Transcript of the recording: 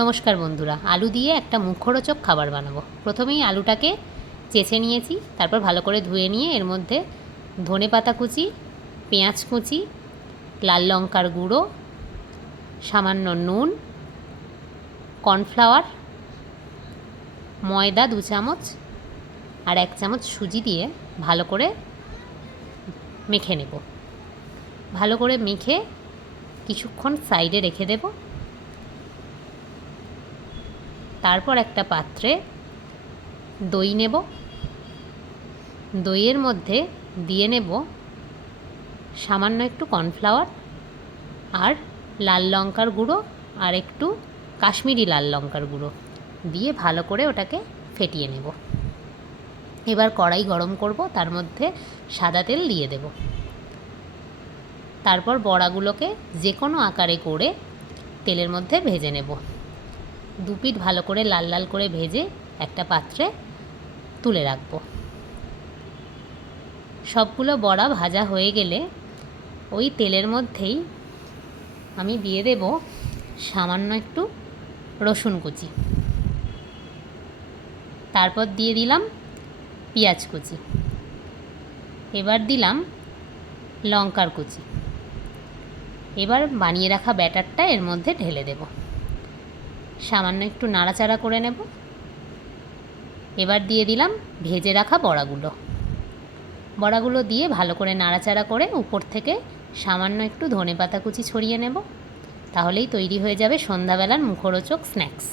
নমস্কার বন্ধুরা, আলু দিয়ে একটা মুখরোচক খাবার বানাবো। প্রথমেই আলুটাকে চেঁচে নিয়েছি, তারপর ভালো করে ধুয়ে নিয়ে এর মধ্যে ধনেপাতা কুচি, পেঁয়াজ কুচি, লাল লঙ্কার গুঁড়ো, সামান্য নুন, কর্নফ্লাওয়ার, ময়দা 2 চামচ আর 1 চামচ সুজি দিয়ে ভালো করে মেখে নেব। ভালো করে মেখে কিছুক্ষণ সাইডে রেখে দেব। তারপর একটা পাত্রে দই নেব। দইয়ের মধ্যে দিয়ে নেব সামান্য একটু কর্নফ্লাওয়ার আর লাল লঙ্কার গুঁড়ো আর একটু কাশ্মীরি লাল লঙ্কার গুঁড়ো দিয়ে ভালো করে ওটাকে ফেটিয়ে নেব। এবার কড়াই গরম করব, তার মধ্যে সাদা তেল দিয়ে দেব। তারপর বড়াগুলোকে যে কোনো আকারে করে তেলের মধ্যে ভেজে নেব। 2 পিঠ ভালো করে লাল লাল করে ভেজে একটা পাত্রে তুলে রাখব। সবগুলো বড়া ভাজা হয়ে গেলে ওই তেলের মধ্যেই আমি দিয়ে দেব সামান্য একটু রসুন কুচি, তারপর দিয়ে দিলাম পেঁয়াজ কুচি, এবার দিলাম লঙ্কার কুচি। এবার বানিয়ে রাখা ব্যাটারটা এর মধ্যে ঢেলে দেব। সামান্য একটু নাড়াচাড়া করে নেব। এবার দিয়ে দিলাম ভেজে রাখা বড়াগুলো দিয়ে ভালো করে নাড়াচাড়া করে উপর থেকে সামান্য একটু ধনেপাতা কুচি ছড়িয়ে নেব। তাহলেই তৈরি হয়ে যাবে সন্ধ্যাবেলার মুখরোচক স্ন্যাক্স।